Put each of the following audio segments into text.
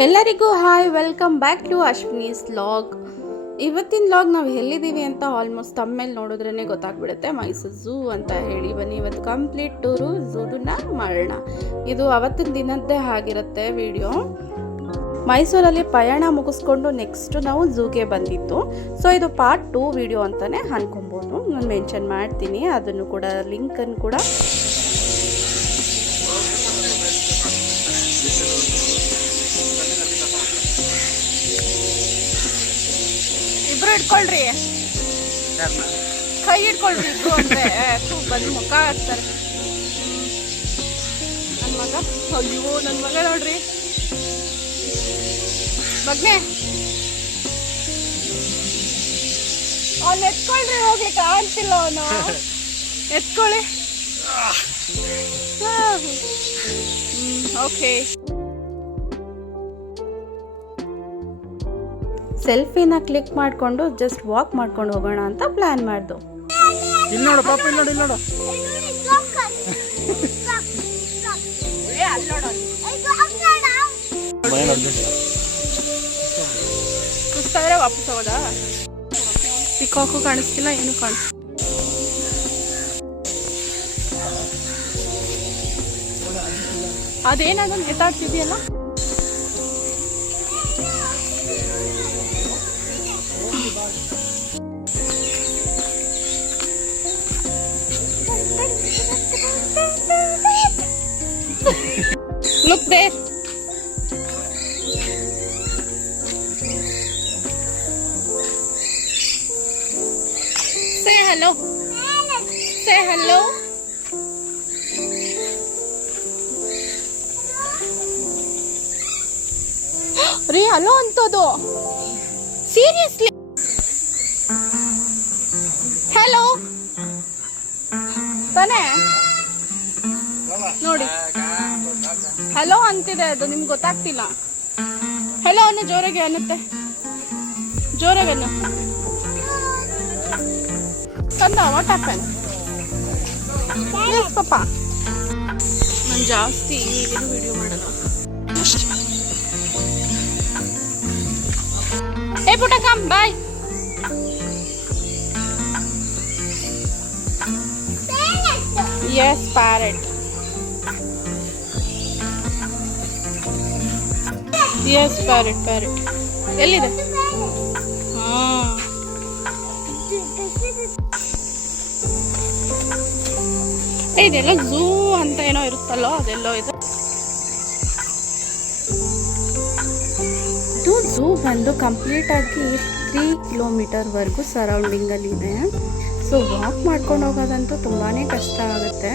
ಎಲ್ಲರಿಗೂ hi, welcome back to Ashwini's vlog. ಇವತ್ತಿನ vlog ನಾವು ಎಲ್ಲಿದ್ದೀವಿ ಅಂತ ಆಲ್ಮೋಸ್ಟ್ ತಮ್ಮೇಲೆ ನೋಡಿದ್ರೇ ಗೊತ್ತಾಗ್ಬಿಡುತ್ತೆ. ಮೈಸೂರು ಝೂ ಅಂತ ಹೇಳಿ ಬನ್ನಿ, ಇವತ್ತು ಕಂಪ್ಲೀಟ್ ಟೂರು ಝೂದನ್ನ ಮಾಡೋಣ. ಇದು ಅವತ್ತಿನ ದಿನದ್ದೇ ಆಗಿರುತ್ತೆ ವಿಡಿಯೋ. ಮೈಸೂರಲ್ಲಿ ಪಯಣ ಮುಗಿಸ್ಕೊಂಡು ನೆಕ್ಸ್ಟ್ ನಾವು ಝೂಗೆ ಬಂದಿತ್ತು. ಸೊ ಇದು ಪಾರ್ಟ್ 2 ವಿಡಿಯೋ ಅಂತಲೇ ಅನ್ಕೊಬೋದು. ನಾನು ಮೆನ್ಷನ್ ಮಾಡ್ತೀನಿ, ಅದನ್ನು ಕೂಡ ಲಿಂಕನ್ನು ಕೂಡ ಇಬ್ರು ಇಟ್ಕೊಳ್ರಿ, ಕೈ ಇಟ್ಕೊಳ್ರಿ ಇಬ್ರು ಅಂದ್ರೆ ಬಂದು ಮುಖ ಹಾಕ್ತಾರೆ. ನನ್ನ ಮಗ, ಅಯ್ಯೋ ನನ್ನ ಮಗ ನೋಡ್ರಿ ಬಗ್ನೆ, ಅವ್ನು ಎತ್ಕೊಳ್ರಿ, ಹೋಗ್ಲಿಕ್ಕೆ ಆಗ್ತಿಲ್ಲ ಅವನು. ಎತ್ಕೊಳ್ಳಿ. ಓಕೆ, ಸೆಲ್ಫಿನ ಕ್ಲಿಕ್ ಮಾಡಿಕೊಂಡು ಜಸ್ಟ್ ವಾಕ್ ಮಾಡ್ಕೊಂಡು ಹೋಗೋಣ ಅಂತ ಪ್ಲಾನ್ ಮಾಡ್ದು. ಇಲ್ಲಿ ನೋಡು ಪಾಪ, ಇಲ್ಲಿ ನೋಡು, ಇಲ್ಲಿ ನೋಡು. ಕುಸ್ತಾದ್ರೆ ವಾಪಸ್ ಹೋಗೋದಾ? ಪಿಕಾಕು ಕಾಣಿಸ್ತಿಲ್ಲ, ಏನು ಕಾಣಿಸ್ತಿಲ್ಲ. ಅದೇನಾದ್ರು ಎತ್ತಾಡ್ತಿದ್ಯಲ್ಲ. Look there. Say hello. Say hello. Re hello antadu. Seriously. Hello. ತಾನೇ ನೋಡಿ, ಹೆಲೋ ಅಂತಿದೆ, ಅದು ನಿಮ್ಗೆ ಗೊತ್ತಾಗ್ತಿಲ್ಲ. ಹೆಲೋ ಅನ್ನು ಜೋರಾಗಿ ಅನ್ನುತ್ತೆ, ಜೋರಾಗಿ ಅನ್ನು ಕಂದ. What happen? ಎಸ್ ಪಾಪ, ನಾನು ಜಾಸ್ತಿ ಏನು ವಿಡಿಯೋ ಮಾಡಲ್ಲ. ಏ ಪುಟ್ಟ, come boy. Yes parrot. Yes parrot, parrot ಎಲ್ಲಿದೆ? ಹಾಂ, ಇದೆಲ್ಲ ಝೂ ಅಂತ ಏನೋ ಇರುತ್ತಲ್ಲೋ, ಅದೆಲ್ಲೋ ಇದೆ. ಇದು ಝೂ ಬಂದು ಕಂಪ್ಲೀಟಾಗಿ 3 ಕಿಲೋಮೀಟರ್ವರೆಗೂ ಸರೌಂಡಿಂಗಲ್ಲಿದೆ. ಸೊ ವಾಕ್ ಮಾಡ್ಕೊಂಡು ಹೋಗೋದಂತೂ ತುಂಬಾ ಕಷ್ಟ ಆಗುತ್ತೆ.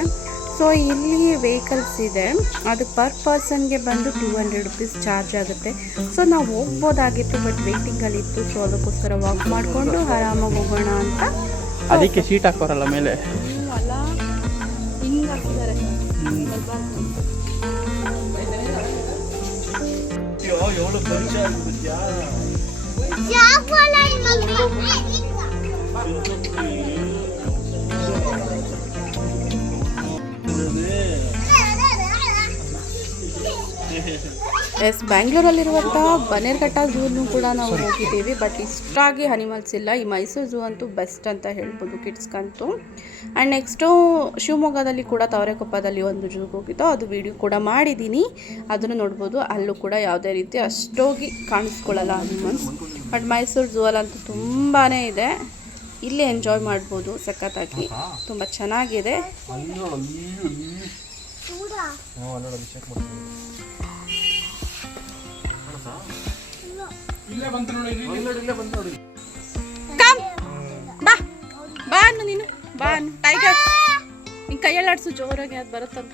ಸೊ ಇಲ್ಲಿ ವೆಹಿಕಲ್ಸ್ ಇದೆ, ಅದಕ್ಕೆ ಪರ್ ಪರ್ಸನ್ಗೆ ಬಂದು 200 ರುಪೀಸ್ ಚಾರ್ಜ್ ಆಗುತ್ತೆ. ಸೊ ನಾವು ಹೋಗ್ಬೋದಾಗಿತ್ತು, ಬಟ್ ವೇಟಿಂಗಲ್ಲಿತ್ತು. ಸೊ ಅದಕ್ಕೋಸ್ಕರ ವಾಕ್ ಮಾಡಿಕೊಂಡು ಆರಾಮಾಗಿ ಹೋಗೋಣ ಅಂತ. ಅದಕ್ಕೆ ಶೀಟ್ ಹಾಕೋರಲ್ಲ ಮೇಲೆ, ಅಲ್ಲ ಹಿಂಗೆ ಹಾಕಿದ್ದಾರೆ. ಎಸ್, ಬ್ಯಾಂಗ್ಳೂರಲ್ಲಿರುವಂಥ ಬನ್ನೇರುಘಟ್ಟ ಝೂನು ಕೂಡ ನಾವು ಹೋಗಿದ್ದೀವಿ, ಬಟ್ ಇಷ್ಟಾಗಿ ಅನಿಮಲ್ಸ್ ಇಲ್ಲ. ಈ ಮೈಸೂರು ಝೂ ಅಂತೂ ಬೆಸ್ಟ್ ಅಂತ ಹೇಳ್ಬೋದು ಕಿಡ್ಸ್ಗಂತೂ. ಆ್ಯಂಡ್ ನೆಕ್ಸ್ಟು ಶಿವಮೊಗ್ಗದಲ್ಲಿ ಕೂಡ ತಾವರೆಕೊಪ್ಪದಲ್ಲಿ ಒಂದು ಝೂಗೆ ಹೋಗಿದ್ದು, ಅದು ವಿಡಿಯೋ ಕೂಡ ಮಾಡಿದ್ದೀನಿ, ಅದನ್ನು ನೋಡ್ಬೋದು. ಅಲ್ಲೂ ಕೂಡ ಯಾವುದೇ ರೀತಿ ಅಷ್ಟೋಗಿ ಕಾಣಿಸ್ಕೊಳ್ಳಲ್ಲ ಅನಿಮಲ್ಸ್. ಬಟ್ ಮೈಸೂರು ಝೂ ಅಲ್ಲಂತೂ ತುಂಬಾ ಇದೆ, ಇಲ್ಲಿ ಎಂಜಾಯ್ ಮಾಡ್ಬೋದು. ಸಖತ್ತಾಗಿ ತುಂಬ ಚೆನ್ನಾಗಿದೆ. ಕಮ್ ಬಾ, ಬಾ ಅನ್ನು ನೀನು, ಬಾ ಅನ್ನು. ಟೈಗರ್, ನೀನು ಕೈಯಲ್ಲಾಡ್ಸು ಜೋರಾಗಿ, ಅದು ಬರುತ್ತಂತ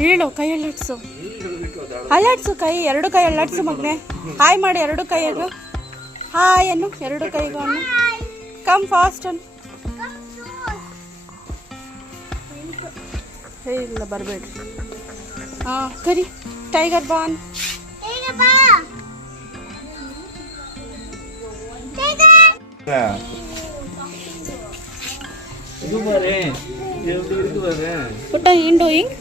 ಹೇಳು. ಕೈಯಲ್ಲಾಡ್ಸು, ಅಲ್ಲಾಡ್ಸು ಕೈ, 2 ಕೈ ಅಲ್ಲಾಡ್ಸು ಮಗನೆ. ಹಾಯ್ ಮಾಡಿ 2 ಕೈಗೂ, ಹಾಯ್ ಅನ್ನು 2 ಕೈಗೂ ಅನ್ನು. ಕಮ್ ಫಾಸ್ಟ್ ಅನ್ನು. ಇಲ್ಲ ಬರಬೇಡ್ರಿ. ಹಾಂ ಕರಿ, ಟೈಗರ್ ಬಾ ಅನ್ನು. ಪುಟ್ಟ ಏನ್ ಡೂಯಿಂಗ್?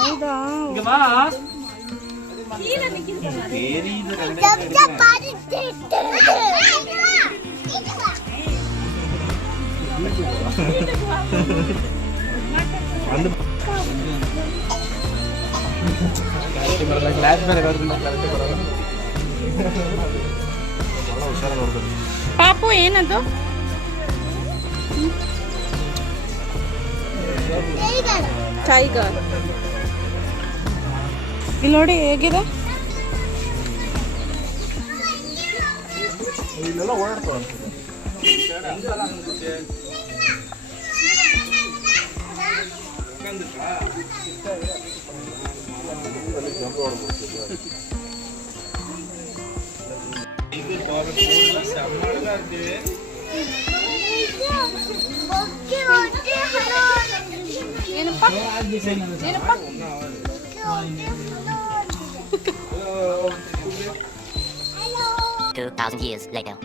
ಹೌದಾ? ಗ್ಲಾಸ್ ಬೇರೆ ಬರೋದ್ರಿಂದ ಕ್ಲಾರಿಟಿ ಬರಲ್ಲ. ಪಾಪು ಏನದು? ಟೈಗರ್. ಇಲ್ಲಿ ನೋಡಿ ಹೇಗಿದೆ. ಇಲ್ಲೆಲ್ಲ ಓಡಾಡ್ತಾವ. ಏನಪ್ಪ? ಏನಪ್ಪ? 2,000 years later.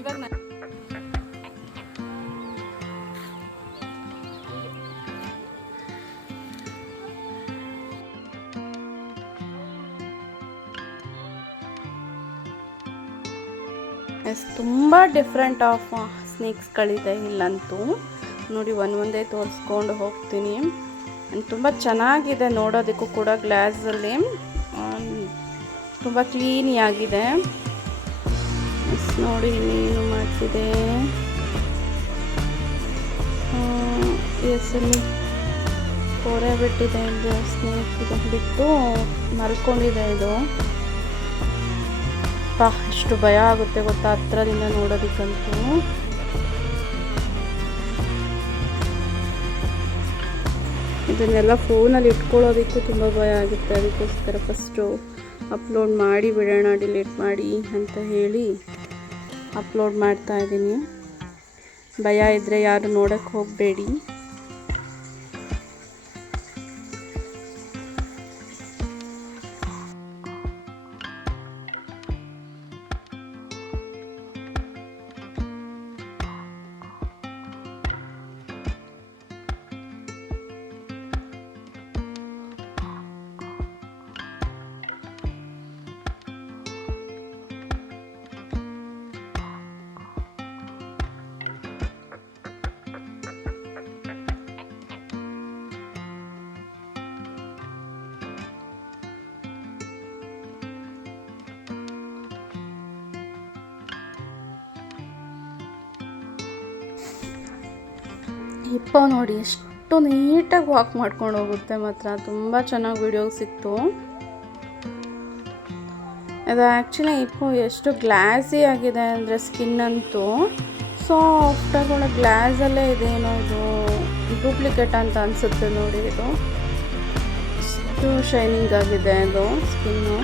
ಇವಾಗ ತುಂಬ ಡಿಫ್ರೆಂಟ್ ಆಫ್ ಸ್ನೇಕ್ಸ್ಗಳಿದೆ ಇಲ್ಲಂತೂ. ನೋಡಿ ಒಂದೊಂದೇ ತೋರಿಸ್ಕೊಂಡು ಹೋಗ್ತೀನಿ. ತುಂಬ ಚೆನ್ನಾಗಿದೆ ನೋಡೋದಕ್ಕೂ ಕೂಡ. ಗ್ಲಾಸಲ್ಲಿ ತುಂಬ ಕ್ಲೀನಿಯಾಗಿದೆ. ನೋಡಿ ಇನ್ನೇನು ಮಾಡ್ತಿದೆ. ಎಸಲ್ಲಿ ಕೊರೆ ಬಿಟ್ಟಿದೆ ಇದು ಸ್ನೇಕ್. ಇದು ಬಿಟ್ಟು ಮಲ್ಕೊಂಡಿದೆ ಇದು. ಎಷ್ಟು ಭಯ ಆಗುತ್ತೆ ಗೊತ್ತಾ ಹತ್ರದಿಂದ ನೋಡೋದಕ್ಕಂತೂ. ಇದನ್ನೆಲ್ಲ ಫೋನಲ್ಲಿ ಇಟ್ಕೊಳ್ಳೋದಕ್ಕೂ ತುಂಬ ಭಯ ಆಗುತ್ತೆ. ಅದಕ್ಕೋಸ್ಕರ ಫಸ್ಟು ಅಪ್ಲೋಡ್ ಮಾಡಿ ಬಿಡೋಣ, ಡಿಲೀಟ್ ಮಾಡಿ ಅಂತ ಹೇಳಿ ಅಪ್ಲೋಡ್ ಮಾಡ್ತಾ ಇದ್ದೀನಿ. ಭಯ ಇದ್ದರೆ ಯಾರು ನೋಡೋಕ್ಕೆ ಹೋಗಬೇಡಿ. ಹಿಪ್ಪೋ ನೋಡಿ ಎಷ್ಟು ನೀಟಾಗಿ ವಾಕ್ ಮಾಡ್ಕೊಂಡು ಹೋಗುತ್ತೆ. ಮಾತ್ರ ತುಂಬ ಚೆನ್ನಾಗಿ ವಿಡಿಯೋ ಸಿಕ್ತು. ಇದು ಆ್ಯಕ್ಚುಲಿ ಹಿಪ್ಪೋ ಎಷ್ಟು ಗ್ಲಾಸಿ ಆಗಿದೆ ಅಂದರೆ ಸ್ಕಿನ್ ಅಂತೂ ಸಾಫ್ಟಾಗಿ ಒಳಗೆ ಗ್ಲಾಸಲ್ಲೇ ಇದೇನೋ ಇದು ಡೂಪ್ಲಿಕೇಟ್ ಅಂತ ಅನಿಸುತ್ತೆ ನೋಡಿ. ಇದು ಎಷ್ಟು ಶೈನಿಂಗ್ ಆಗಿದೆ ಇದು ಸ್ಕಿನ್ನು.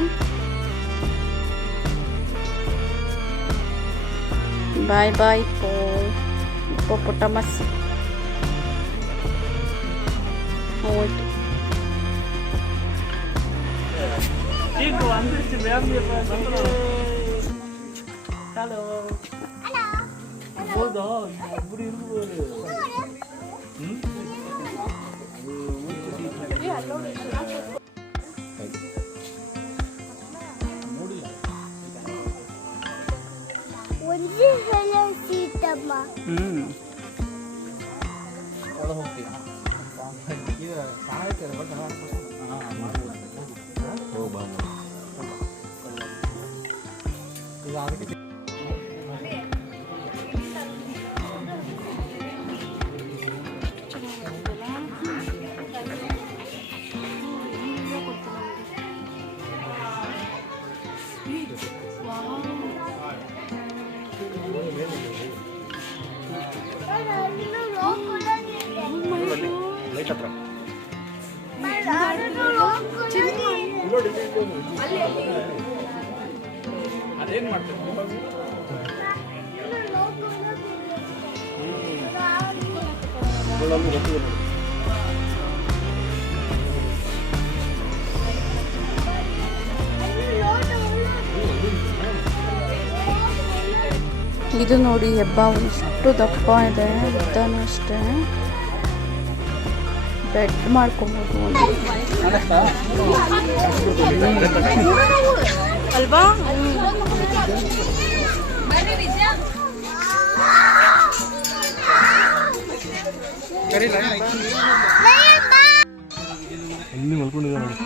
ಬಾಯ್ ಬಾಯ್ ಹಿಪ್ಪೋಪೊಟಮಸ್. ಹೋಯ್ತು. ಹಲೋ. ಅದೇನು ಮಾಡ್ತಾರೆ? ಇದು ನೋಡಿ ಹೆಬ್ಬ ಎಷ್ಟು ದಪ್ಪ ಇದೆ, ಉದ್ದನೂ ಅಷ್ಟೇ. ಬೆಡ್ ಮಾಡ್ಕೊಬೋದು ಅಲ್ವಾ. ಇಲ್ಲಿ ಮಲ್ಕೊಂಡಿದ್ದ ನೋಡಿ,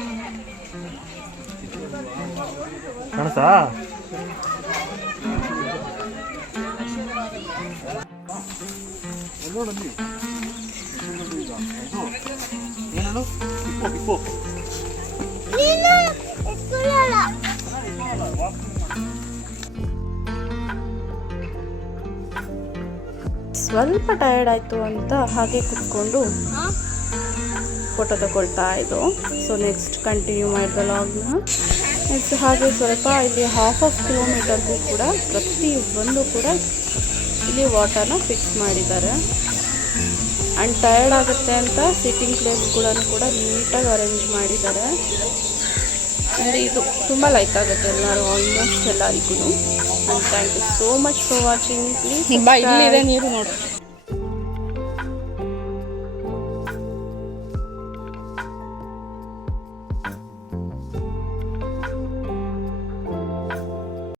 ಕಾಣಿಸ್ತಾ? ಸ್ವಲ್ಪ ಟಯರ್ಡ್ ಆಯಿತು ಅಂತ ಹಾಗೆ ಕುತ್ಕೊಂಡು ಫೋಟೋ ತಗೊಳ್ತಾ ಇದ್ದು. ಸೊ ನೆಕ್ಸ್ಟ್ ಕಂಟಿನ್ಯೂ ಮಾಡಿದ ಲಾಗ್ನ. ನೆಕ್ಸ್ಟ್ ಹಾಗೆ ಸ್ವಲ್ಪ ಇಲ್ಲಿ 1/2 ಕಿಲೋಮೀಟರ್ಗೂ ಕೂಡ ಪ್ರತಿಯೊಂದು ಕೂಡ ಇಲ್ಲಿ ವಾಟರ್ನ ಫಿಕ್ಸ್ ಮಾಡಿದ್ದಾರೆ. ಆ್ಯಂಡ್ ಟಯರ್ಡ್ ಆಗುತ್ತೆ ಅಂತ ಸಿಟ್ಟಿಂಗ್ ಪ್ಲೇಸ್ ಕೂಡ ನೀಟಾಗಿ ಅರೇಂಜ್ ಮಾಡಿದ್ದಾರೆ. ಅಂದರೆ ಇದು ತುಂಬ ಲೈಕ್ ಆಗುತ್ತೆ ಎಲ್ಲರೂ, ಆಲ್ಮೋಸ್ಟ್ ಎಲ್ಲರಿಗೂ. And thank you so much for watching. Please ಇಲ್ಲಿದೆ ನೀರು ನೋಡಿ.